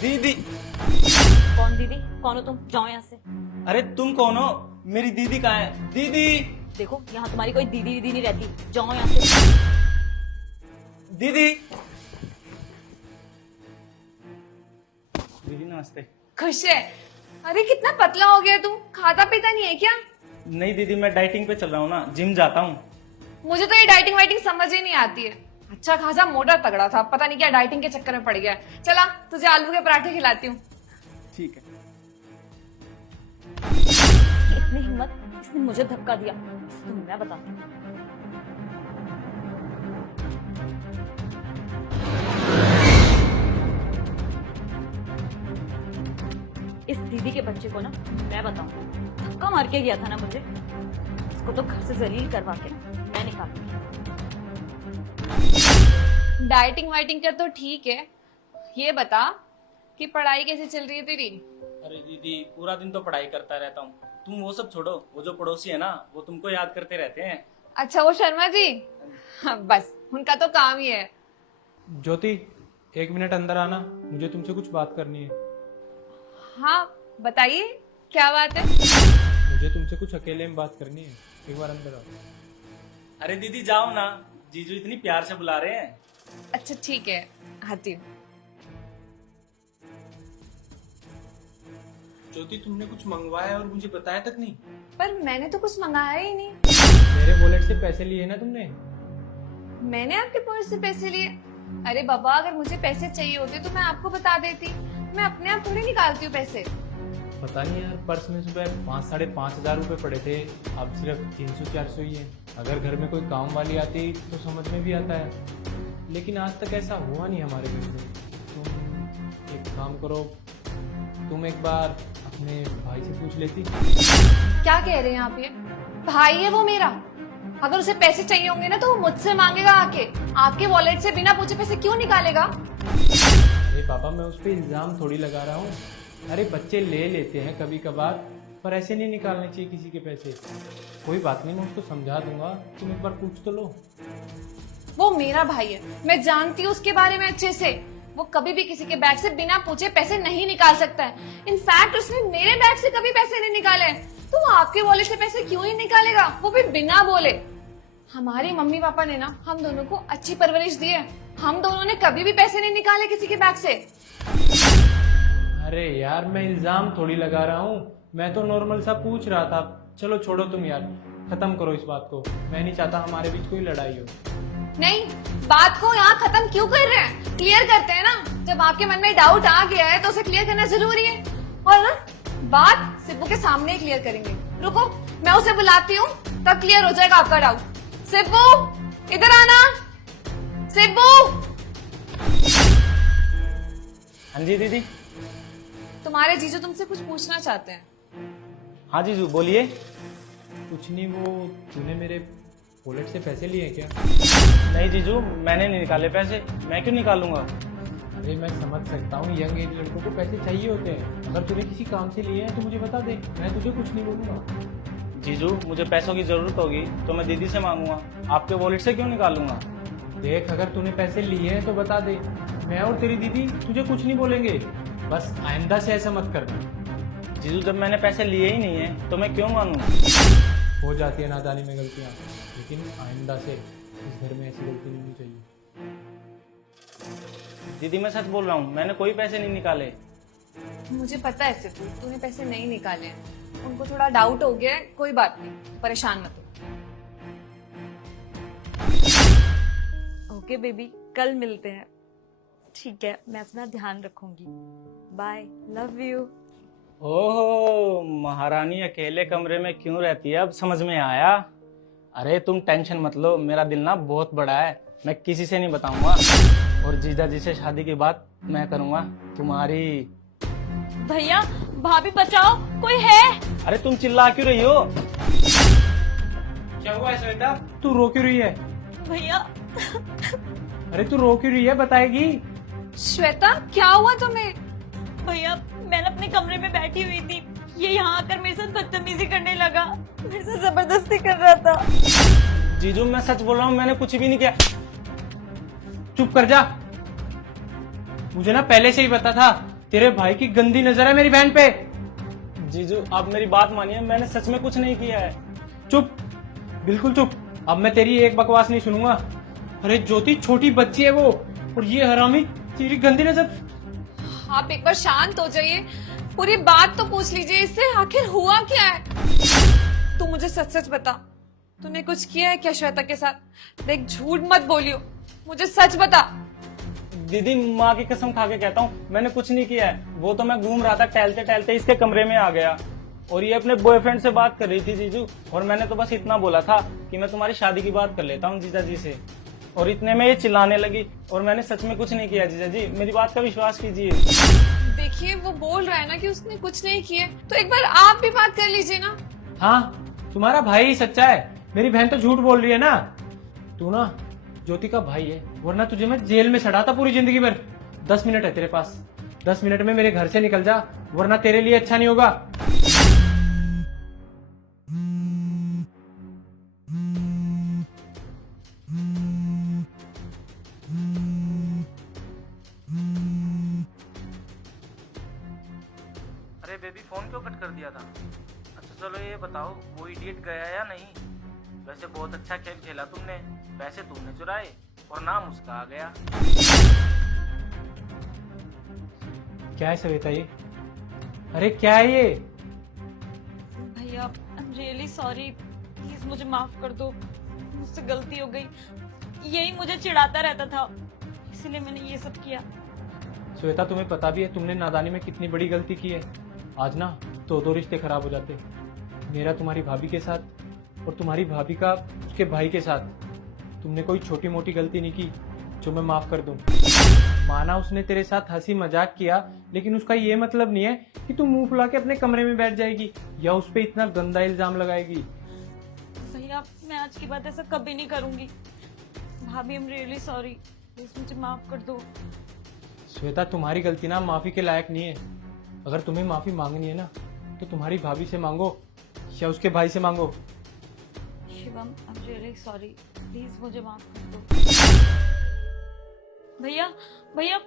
दीदी। कौन दीदी? कौन हो तुम? जाओ यहाँ से। अरे तुम कौन हो? मेरी दीदी कहाँ है? दीदी देखो यहाँ तुम्हारी कोई दीदी दीदी नहीं रहती, जाओ यहाँ से। दीदी। दीदी नमस्ते। खुश है? अरे कितना पतला हो गया तू, खाता पीता नहीं है क्या? नहीं दीदी, मैं डाइटिंग पे चल रहा हूँ ना, जिम जाता हूँ। मुझे तो ये डाइटिंग वाइटिंग समझ ही नहीं आती है। अच्छा खासा मोटा तगड़ा था, पता नहीं क्या डाइटिंग के चक्कर में पड़ गया है। चला तुझे आलू के पराठे खिलाती हूँ। ठीक है। इतनी हिम्मत, इसने मुझे धक्का दिया। तो मैं बताती हूँ। इस दीदी के बच्चे को ना मैं बताऊंगी, धक्का मार के गया था ना मुझे, इसको तो घर से जलील करवा के मैं निकालूंगी। डाइटिंग वाइटिंग का तो ठीक है, ये बता कि पढ़ाई कैसे चल रही है तेरी? अरे दीदी, पूरा दिन तो पढ़ाई करता रहता हूँ। तुम वो सब छोड़ो, वो जो पड़ोसी है ना, वो तुमको याद करते रहते हैं। अच्छा वो शर्मा जी, हाँ, बस उनका तो काम ही है। ज्योति, 1 मिनट अंदर आना, मुझे तुमसे कुछ बात करनी है। हाँ बताइए, क्या बात है? मुझे तुमसे कुछ अकेले में बात करनी है, एक बार अंदर आओ। अरे दीदी जाओ ना, जीजू इतनी प्यार से बुला रहे हैं। अच्छा ठीक है, आती हूँ। ज्योति, तुमने कुछ मंगवाया और मुझे बताया तक नहीं। पर मैंने तो कुछ मंगाया ही नहीं। मेरे वॉलेट से पैसे लिए ना तुमने? मैंने आपके पर्स से पैसे लिए? अरे बाबा, अगर मुझे पैसे चाहिए होते तो मैं आपको बता देती। मैं अपने आप थोड़ी निकालती हूँ पैसे। पता नहीं यार, पर्स में सुबह 5-5.5 रुपए पड़े थे, अब सिर्फ 300-400 ही है। अगर घर में कोई काम वाली आती तो समझ में भी आता है, लेकिन आज तक ऐसा हुआ नहीं हमारे घर में। तुम एक काम करो, तुम एक बार अपने भाई से पूछ लेती। क्या कह रहे हैं आप? ये भाई है वो मेरा। अगर उसे पैसे चाहिए होंगे ना तो वो मुझसे मांगेगा आके। आपके वॉलेट से बिना पूछे पैसे क्यों निकालेगा? अरे पापा, मैं उस पर इल्जाम थोड़ी लगा रहा हूँ। अरे बच्चे ले लेते हैं कभी कभार, पर ऐसे नहीं निकालने चाहिए किसी के पैसे। कोई बात नहीं, मैं उसको समझा दूंगा, तुम एक बार पूछ तो लो। वो मेरा भाई है, मैं जानती हूँ उसके बारे में अच्छे से। वो कभी भी किसी के बैग से बिना पूछे पैसे नहीं निकाल सकता है। इनफैक्ट उसने मेरे बैग से कभी पैसे नहीं निकाले, तो वो आपके वॉलेट से पैसे क्यों ही निकालेगा, वो भी बिना बोले। हमारे मम्मी पापा ने ना हम दोनों को अच्छी परवरिश दी है। हम दोनों ने कभी भी पैसे नहीं निकाले किसी के बैग से। अरे यार, मैं इल्जाम थोड़ी लगा रहा हूँ, मैं तो नॉर्मल सा पूछ रहा था। चलो छोड़ो तुम यार, खत्म करो इस बात को। मैं नहीं चाहता हमारे बीच कोई लड़ाई हो। नहीं, बात को यहाँ खत्म क्यों कर रहे हैं? क्लियर करते हैं ना। जब आपके मन में डाउट आ गया है तो उसे क्लियर करना जरूरी है। और ना बात सिब्बू के सामने ही क्लियर करेंगे। रुको, मैं उसे बुलाती हूँ, तब क्लियर हो जाएगा आपका डाउट। सिब्बू, इधर आना। सिब्बू। हाँ जी दीदी। तुम्हारे जीजू तुमसे कुछ पूछना चाहते हैं। हाँ जीजू बोलिए। कुछ नहीं, वो तूने मेरे वॉलेट से पैसे लिए क्या? नहीं जीजू, मैंने नहीं निकाले पैसे, मैं क्यों निकालूंगा? अरे मैं समझ सकता हूँ, यंग एज लड़कों को पैसे चाहिए होते हैं। अगर तूने किसी काम से लिए हैं तो मुझे बता दे, मैं तुझे कुछ नहीं बोलूंगा। जीजू मुझे पैसों की जरूरत होगी तो मैं दीदी से मांगूंगा, आपके वॉलेट से क्यों निकालूंगा? देख, अगर तूने पैसे लिए हैं तो बता दे, मैं और तेरी दीदी तुझे कुछ नहीं बोलेंगे। बस आइंदा से ऐसा मत करना। जीजू जब मैंने पैसे लिए ही नहीं है तो मैं क्यों मांगू? हो जाती है नादानी में गलतियाँ, लेकिन आइंदा से इस घर में ऐसी गलती नहीं होनी चाहिए। दीदी मैं सच बोल रहा हूँ, मैंने कोई पैसे नहीं निकाले। मुझे पता है सिब्बू, तूने पैसे नहीं निकाले हैं। उनको थोड़ा डाउट हो गया है, कोई बात नहीं, परेशान मत हो। ओके बेबी, कल मिलते हैं। ठीक है, मैं अपना ध्यान रखूंगी। Bye, love you. ओहो, महारानी अकेले कमरे में क्यों रहती है, अब समझ में आया। अरे तुम टेंशन मत लो, मेरा दिल ना बहुत बड़ा है, मैं किसी से नहीं बताऊंगा। और जीजा जी से शादी की बात मैं करूंगा तुम्हारी। भैया, भाभी बचाओ, कोई है? अरे तुम चिल्ला क्यों रही हो? क्या हुआ है श्वेता, तू रो क्यों रही है? भैया। अरे तू रो क्यों रही है, बताएगी? श्वेता, क्या हुआ तुम्हें? भैया, मैं अपने कमरे में बैठी हुई थी, ये यहाँ आकर मेरे साथ बदतमीजी करने लगा, मेरे साथ जबरदस्ती कर रहा था। जीजू मैं सच बोल रहा हूँ, मैंने कुछ भी नहीं किया। चुप कर जा, मुझे ना पहले से ही पता था तेरे भाई की गंदी नजर है मेरी बहन पे। जीजू आप मेरी बात मानिए, मैंने सच में कुछ नहीं किया है। चुप, बिल्कुल चुप। अब मैं तेरी एक बकवास नहीं सुनूंगा। अरे ज्योति छोटी बच्ची है वो, और ये हरामी तेरी गंदी नजर। आप एक बार शांत हो जाइए, पूरी बात तो पूछ लीजिए इससे, आखिर हुआ क्या है। तू मुझे सच सच बता, तूने कुछ किया है क्या श्वेता के साथ? देख झूठ मत बोलियो, मुझे सच बता। दीदी माँ की कसम खा के कहता हूँ मैंने कुछ नहीं किया है। वो तो मैं घूम रहा था, टहलते टहलते इसके कमरे में आ गया और ये अपने बॉयफ्रेंड से बात कर रही थी जीजू। और मैंने तो बस इतना बोला था कि मैं तुम्हारी शादी की बात कर लेता हूँ जीजा जी से, और इतने में ये चिल्लाने लगी। और मैंने सच में कुछ नहीं किया जीजा जी, मेरी बात का विश्वास कीजिए। देखिए वो बोल रहा है ना कि उसने कुछ नहीं किए, तो एक बार आप भी बात कर लीजिए ना। हाँ, तुम्हारा भाई ही सच्चा है, मेरी बहन तो झूठ बोल रही है ना। तू ना ज्योति का भाई है, वरना तुझे मैं जेल में सड़ाता पूरी जिंदगी भर। 10 मिनट है तेरे पास, 10 मिनट में मेरे घर से निकल जा, वरना तेरे लिए अच्छा नहीं होगा। अरे बेबी फोन क्यों कट कर दिया था? अच्छा चलो ये बताओ वो इडियट गया या नहीं? वैसे बहुत अच्छा खेल खेला तुमने, पैसे तुमने चुराए और नाम उसका आ गया। क्या है सविता ये? अरे क्या है ये? भैया I am really sorry, please मुझे माफ कर दो, मुझसे गलती हो गई। यही मुझे चिढ़ाता रहता था, इसलिए मैंने ये सब किया। श्वेता तुम्हें पता भी है तुमने नादानी में कितनी बड़ी गलती की है। आज ना दो रिश्ते खराब हो जाते, मेरा तुम्हारी भाभी के साथ और तुम्हारी भाभी का उसके भाई के साथ। तुमने कोई छोटी मोटी गलती नहीं की जो मैं माफ कर दूं। माना उसने तेरे साथ हंसी मजाक किया, लेकिन उसका ये मतलब नहीं है कि तू मुंह फुला के अपने कमरे में बैठ जाएगी या उस पर इतना गंदा इल्जाम लगाएगी। भैया मैं आज की बात ऐसा कभी नहीं करूंगी। भाभी I am really sorry, please मुझे माफ कर दो। श्वेता तुम्हारी गलती ना माफी के लायक नहीं है। अगर तुम्हें माफी मांगनी है ना तो तुम्हारी भाभी से मांगो या उसके भाई से मांगो। Shivam I am really sorry, please मुझे माफ कर दो। भैया भैया